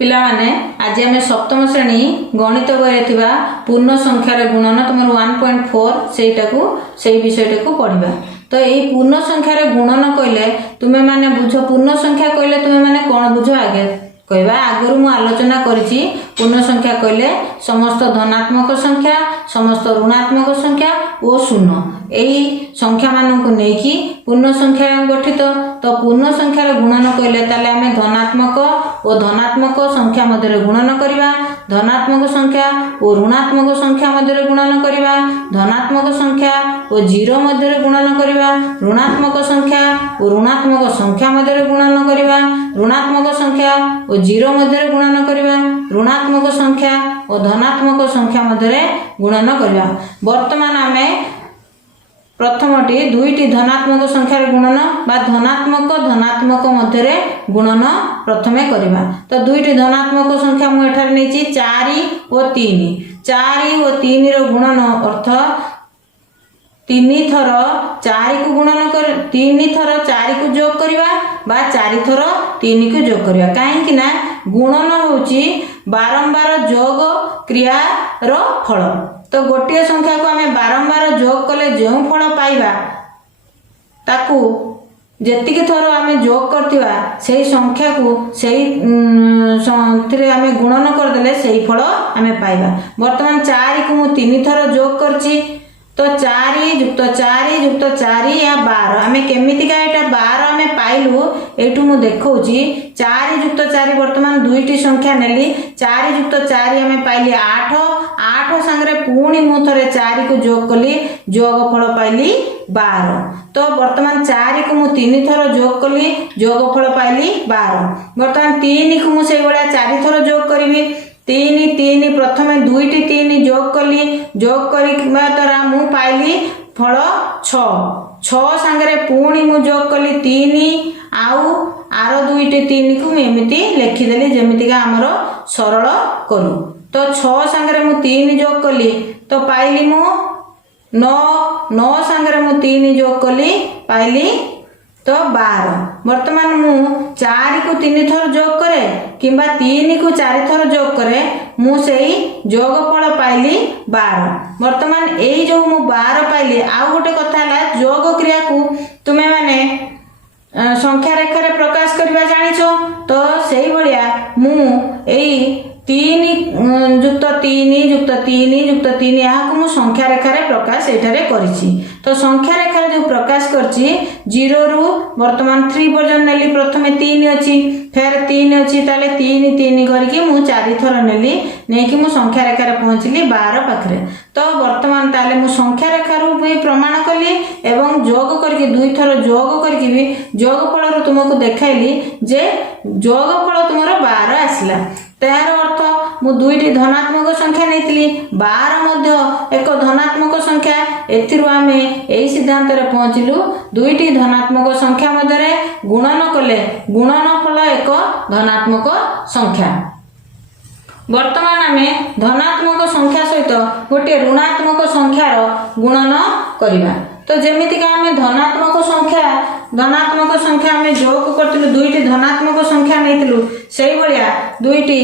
पिलाने आज आम सप्तम श्रेणी गणित बही पूर्ण संख्यार गुणन तुम 1.4 से विषय को पढ़ा। तो यही पूर्ण संख्यार गुणन कहले तुम्हें माने बुझ पूर्ण संख्या कहले तुम्हें माने कौन बुझ आगे कहवा आगु मु आलोचना करिछि। पूर्ण संख्या कहले समस्त धनात्मक संख्या समस्त ऋणात्मक संख्या और शून्य यही संख्या मानक नेकी पूर्ण संख्या गठित। तो पूर्ण संख्यार गुणन कहले ताले आमे धनात्मक और धनात्मक संख्या मध्य गुणन करिबा, धनात्मक संख्या और ऋणात्मक संख्या मध्य गुणन करिबा, धनात्मक संख्या और जीरो मध्य गुणन करिबा, ऋणात्मक संख्या और ऋणात्मक संख्या मध्य गुणन करिबा, ऋणात्मक संख्या और जीरो मध्य गुणन करिबा, ऋणात्मक संख्या और धनात्मक संख्या मध्य गुणन करिबा। वर्तमान आमे प्रथमटी दुईटी धनात्मक संख्यार गुणन बा धनात्मक धनात्मक मध्य गुणन प्रथमे करिबा। तो दुईटी धनात्मक संख्या मु एठार नेछि 4 और 3। 4 और 3 रो गुणन अर्थ 3 थर 4 को गुणन कर 3 थर 4 को जोग करिबा बा 4 थर 3 को जोग करिबा। काहे कि ना गुणन होछि बारंबार जोग क्रिया रो फल। तो गोटे संख्या को आमे बारंबार जोग कले जो फल पाइबा ताकू जेतिक थर आमे जोग करथिबा सेही संख्या को सेही आमे गुणन कर देले सेही फल आमे पाइबा। वर्तमान 4 को मु 3 थर जोग करछि। तो 4 + 4 + 4 या 12 आमे केमितिका एटा 12 आमे पाइलु एठु मु देखौछि। 4 + 4 वर्तमान दुईटी संख्या नेली 4 + 4 आमे पाइली 8 8 संगरे पुणी मु थरे 4 को जोग कली जोग फल पाइली 12। तो वर्तमान 4 को मु 3 थर जोग कली जोग फल पाइली 12। वर्तमान 3 को मु से बळा 4 थर जोग करबी 3 प्रथमे दुईटी 3 जोग कली जोग करिबा द्वारा मु पाइली फल 6 संगरे पुणी मु जोग कली 3 आउ आरो दुईटी 3 को एमिति लिखि देली जेमितिका हमरो सरल करू। तो 6 संगरे मु 3 जोग कली तो पाइली मु 9 संगरे मु 3 जोग कली पाइली तो 12। वर्तमान मु 4 को 3 थर जोग करे किंबा 3 को 4 थर जोग करे मु सेही जोग फल पाइली 12। वर्तमान एई जो मु 12 पाइली आ गोटे कथा हला जोग क्रिया को तुमे माने संख्या रेखा रे प्रकाश करबा जानिछो। तो सेही बलिया मु एई 3 + 3 + 3 + 3 यहाँ को मु संख्या रेखा रे प्रकाश एठारे करिछि। तो संख्या रेखा रे जो प्रकाश करछि 0 रु वर्तमान 3 पर्यंत नेली प्रथमे 3 अछि फिर 3 अछि ताले 3 3 करके मु 4 थर नेली नेकी मु संख्या रेखा रे पहुंचली 12 पाखरे। तो वर्तमान ताले मु संख्या रेखा रु भी प्रमाण कली एवं जोग करके 2 थर जोग करके भी जोग फल रु तुमको देखाइली जे जोग फल तुमरो 12 आसला। तार अर्थ मु दुईटी धनात्मक संख्या नेतिली 12 मध्य एक धनात्मक संख्या। एथिरु आमे एई सिद्धांत रे पहुंचलु दुईटी धनात्मक संख्या मध्य गुणन कले गुणन फल एक धनात्मक संख्या। वर्तमान आमे धनात्मक संख्या सहित गोटे ऋणात्मक संख्यार गुणन करिबा। तो जेमिति का आमे धनात्मक संख्या आमे जोग करतिलु दुईटी धनात्मक संख्या नेतिलु सेही बलिया दुईटी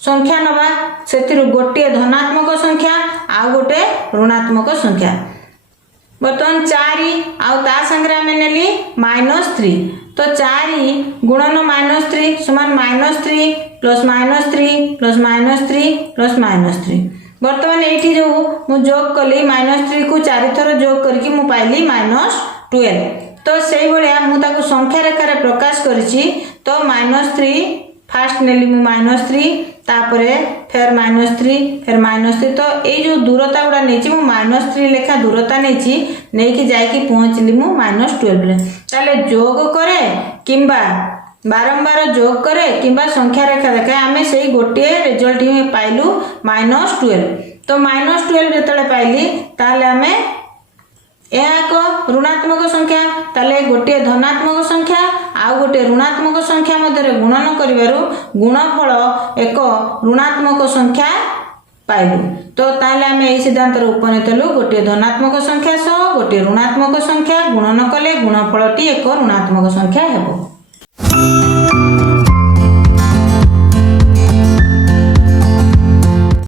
संख्या नबा सेतिरु गोटे धनात्मक संख्या आ गोटे ऋणात्मक संख्या। वर्तमान 4 आ ता संगे आमे नेली -3। तो 4 गुणन -3 समान -3 + -3 + -3 + -3। वर्तमान एठी जो मु जोग कली -3 को 4 थर जोग करके मु पाइली -12। तो सेही बलिया मु ताको संख्या रेखा रे प्रकाश करिछि। तो -3 फास्ट नेली मु -3 तापरे फिर -3 फिर -3। तो ए जो दूरता गुडा नेछि मु -3 लेखा दूरता नेछि नेकी जाईकी पहुंचली मु -12 रे। ताले जोग करे किंबा बारंबार जोग करे किंबा संख्या रेखा देखाए आमे सेही गोटे रिजल्ट ही पाइलु -12। तो -12 जेतले पाइली ताले आमे एक ऋणात्मक संख्या ताले गोटे धनात्मक संख्या आ गोटे ऋणात्मक संख्या मध्य गुणन करिवारु गुणफल एक ऋणात्मक संख्या पाइलु। तो ताले आमे एई सिद्धांत रे उपनीत हेलु गोटे धनात्मक संख्या सह गोटे ऋणात्मक संख्या गुणन कले गुणफलटी एक ऋणात्मक संख्या हेबो।